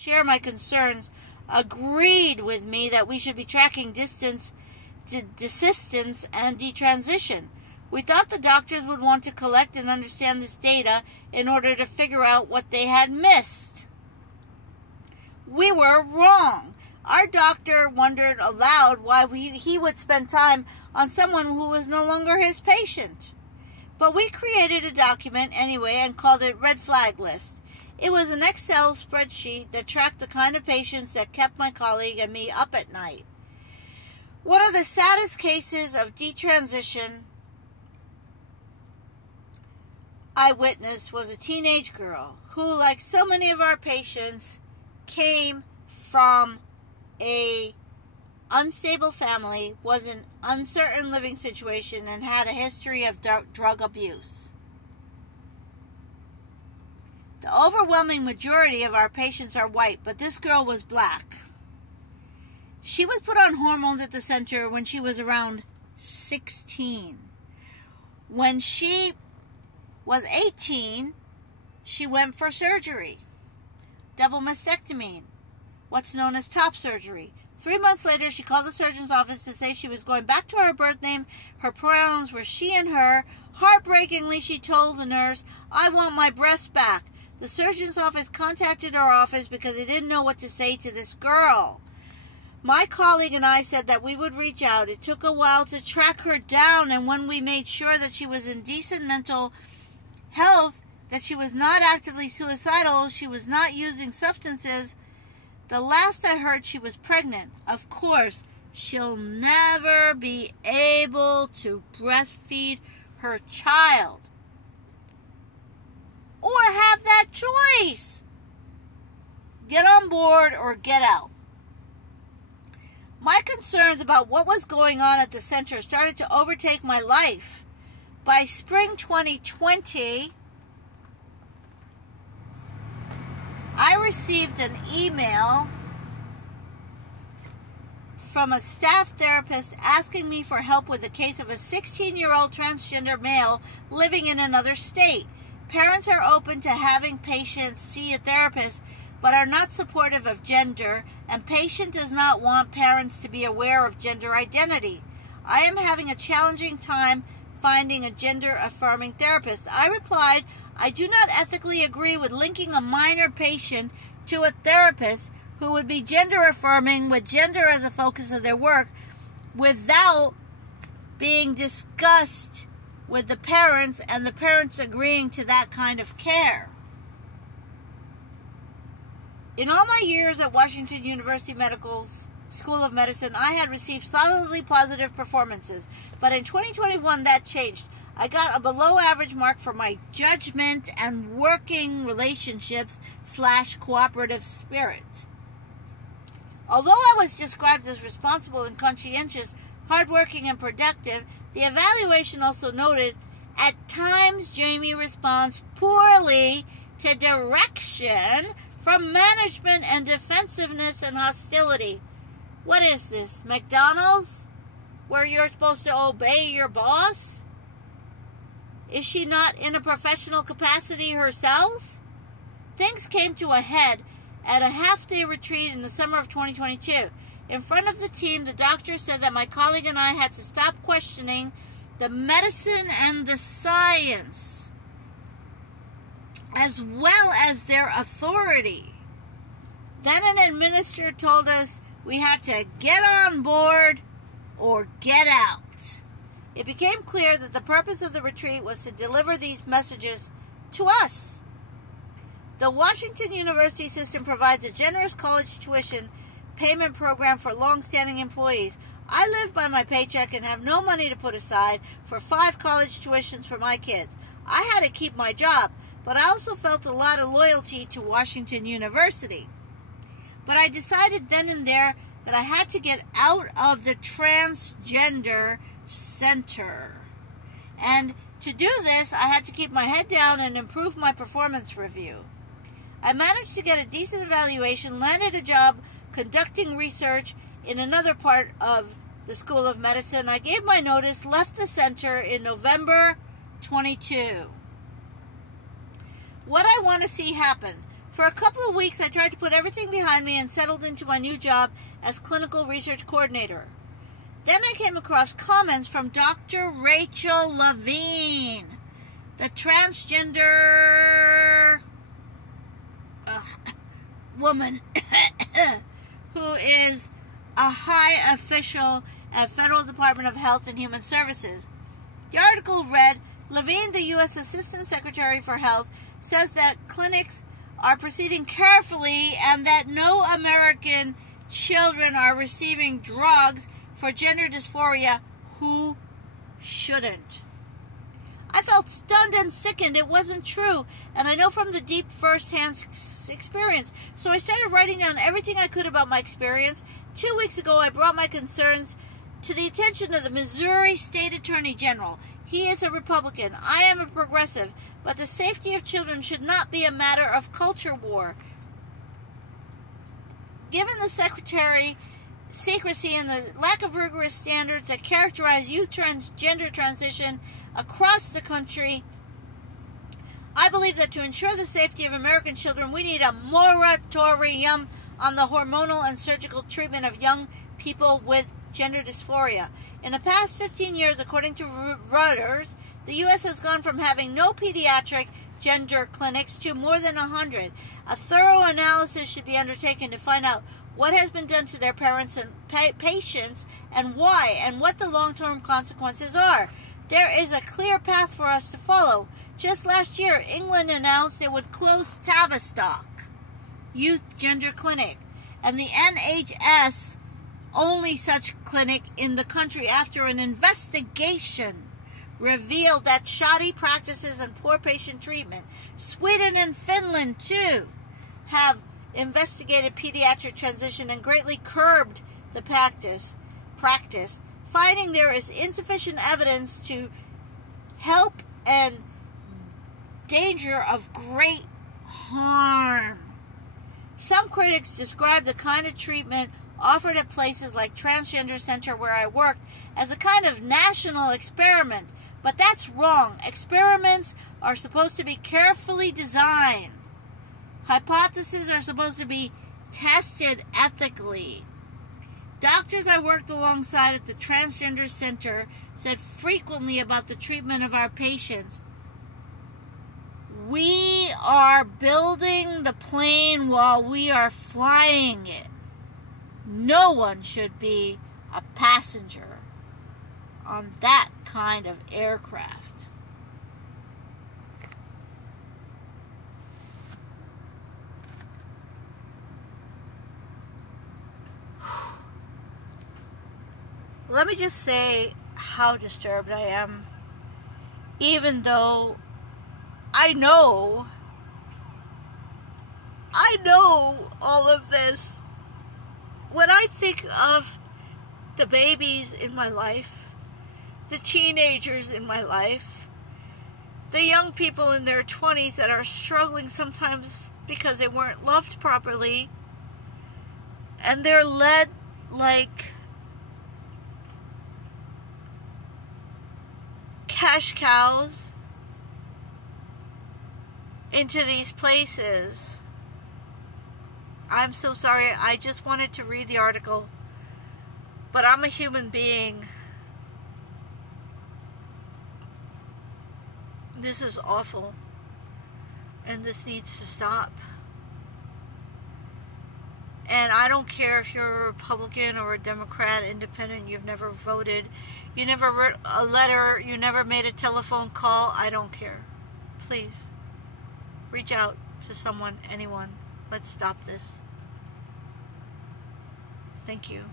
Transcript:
share my concerns, agreed with me that we should be tracking distance to desistance and detransition. We thought the doctors would want to collect and understand this data in order to figure out what they had missed. We were wrong. Our doctor wondered aloud why he would spend time on someone who was no longer his patient. But we created a document anyway and called it Red Flag List. It was an Excel spreadsheet that tracked the kind of patients that kept my colleague and me up at night. One of the saddest cases of detransition I witnessed was a teenage girl who, like so many of our patients, came from a unstable family, was in uncertain living situation, and had a history of drug abuse. The overwhelming majority of our patients are white, but this girl was black. She was put on hormones at the center when she was around 16. When she was 18, she went for surgery, double mastectomy, what's known as top surgery. 3 months later, she called the surgeon's office to say she was going back to her birth name. Her pronouns were she and her. Heartbreakingly, she told the nurse, "I want my breasts back." The surgeon's office contacted our office because they didn't know what to say to this girl. My colleague and I said that we would reach out. It took a while to track her down, and when we made sure that she was in decent mental health, that she was not actively suicidal, she was not using substances, the last I heard, she was pregnant. Of course, she'll never be able to breastfeed her child or have that choice. Get on board or get out. My concerns about what was going on at the center started to overtake my life. By spring 2020, I received an email from a staff therapist asking me for help with the case of a 16-year-old transgender male living in another state. Parents are open to having patients see a therapist, but are not supportive of gender, and patient does not want parents to be aware of gender identity. I am having a challenging time finding a gender-affirming therapist. I replied, I do not ethically agree with linking a minor patient to a therapist who would be gender-affirming with gender as a focus of their work without being discussed with the parents and the parents agreeing to that kind of care. In all my years at Washington University Medical School of Medicine, I had received solidly positive performances, but in 2021 that changed. I got a below-average mark for my judgment and working relationships / cooperative spirit. Although I was described as responsible and conscientious, hardworking and productive, the evaluation also noted, at times Jaime responds poorly to direction from management and defensiveness and hostility. What is this, McDonald's, where you're supposed to obey your boss? Is she not in a professional capacity herself? Things came to a head at a half-day retreat in the summer of 2022. In front of the team, the doctor said that my colleague and I had to stop questioning the medicine and the science, as well as their authority. Then an administrator told us we had to get on board or get out. It became clear that the purpose of the retreat was to deliver these messages to us. The Washington University system provides a generous college tuition payment program for long-standing employees. I live by my paycheck and have no money to put aside for 5 college tuitions for my kids. I had to keep my job, but I also felt a lot of loyalty to Washington University. But I decided then and there that I had to get out of the transgender center. And to do this, I had to keep my head down and improve my performance review. I managed to get a decent evaluation, landed a job conducting research in another part of the School of Medicine. I gave my notice, left the center in November 22. What I want to see happen. For a couple of weeks, I tried to put everything behind me and settled into my new job as clinical research coordinator. Then I came across comments from Dr. Rachel Levine, the transgender woman who is a high official at Federal Department of Health and Human Services. The article read, Levine, the U.S. Assistant Secretary for Health, says that clinics are proceeding carefully and that no American children are receiving drugs for gender dysphoria who shouldn't. I felt stunned and sickened. It wasn't true, and I know from the deep first-hand experience. So I started writing down everything I could about my experience. 2 weeks ago, I brought my concerns to the attention of the Missouri State Attorney General. He is a Republican. I am a progressive, but the safety of children should not be a matter of culture war. Given the Secretary secrecy and the lack of rigorous standards that characterize youth transgender transition across the country, I believe that to ensure the safety of American children, we need a moratorium on the hormonal and surgical treatment of young people with gender dysphoria. In the past 15 years, according to Reuters, the U.S. has gone from having no pediatric gender clinics to more than 100. A thorough analysis should be undertaken to find out what has been done to their parents and patients and why, and what the long-term consequences are. There is a clear path for us to follow. Just last year, England announced it would close Tavistock Youth Gender Clinic, and the NHS only such clinic in the country after an investigation revealed that shoddy practices and poor patient treatment. Sweden and Finland, too, have investigated pediatric transition and greatly curbed the practice, finding there is insufficient evidence to help and danger of great harm. Some critics describe the kind of treatment offered at places like Transgender Center where I worked as a kind of national experiment, but that's wrong. Experiments are supposed to be carefully designed. Hypotheses are supposed to be tested ethically. Doctors I worked alongside at the Transgender Center said frequently about the treatment of our patients, we are building the plane while we are flying it. No one should be a passenger on that kind of aircraft. Let me just say how disturbed I am, even though I know all of this. When I think of the babies in my life, the teenagers in my life, the young people in their 20s that are struggling sometimes because they weren't loved properly, and they're led like cash cows into these places. I'm so sorry. I just wanted to read the article, but I'm a human being. This is awful, and this needs to stop. And I don't care if you're a Republican or a Democrat, independent, you've never voted, you never wrote a letter, you never made a telephone call. I don't care. Please, reach out to someone, anyone. Let's stop this. Thank you.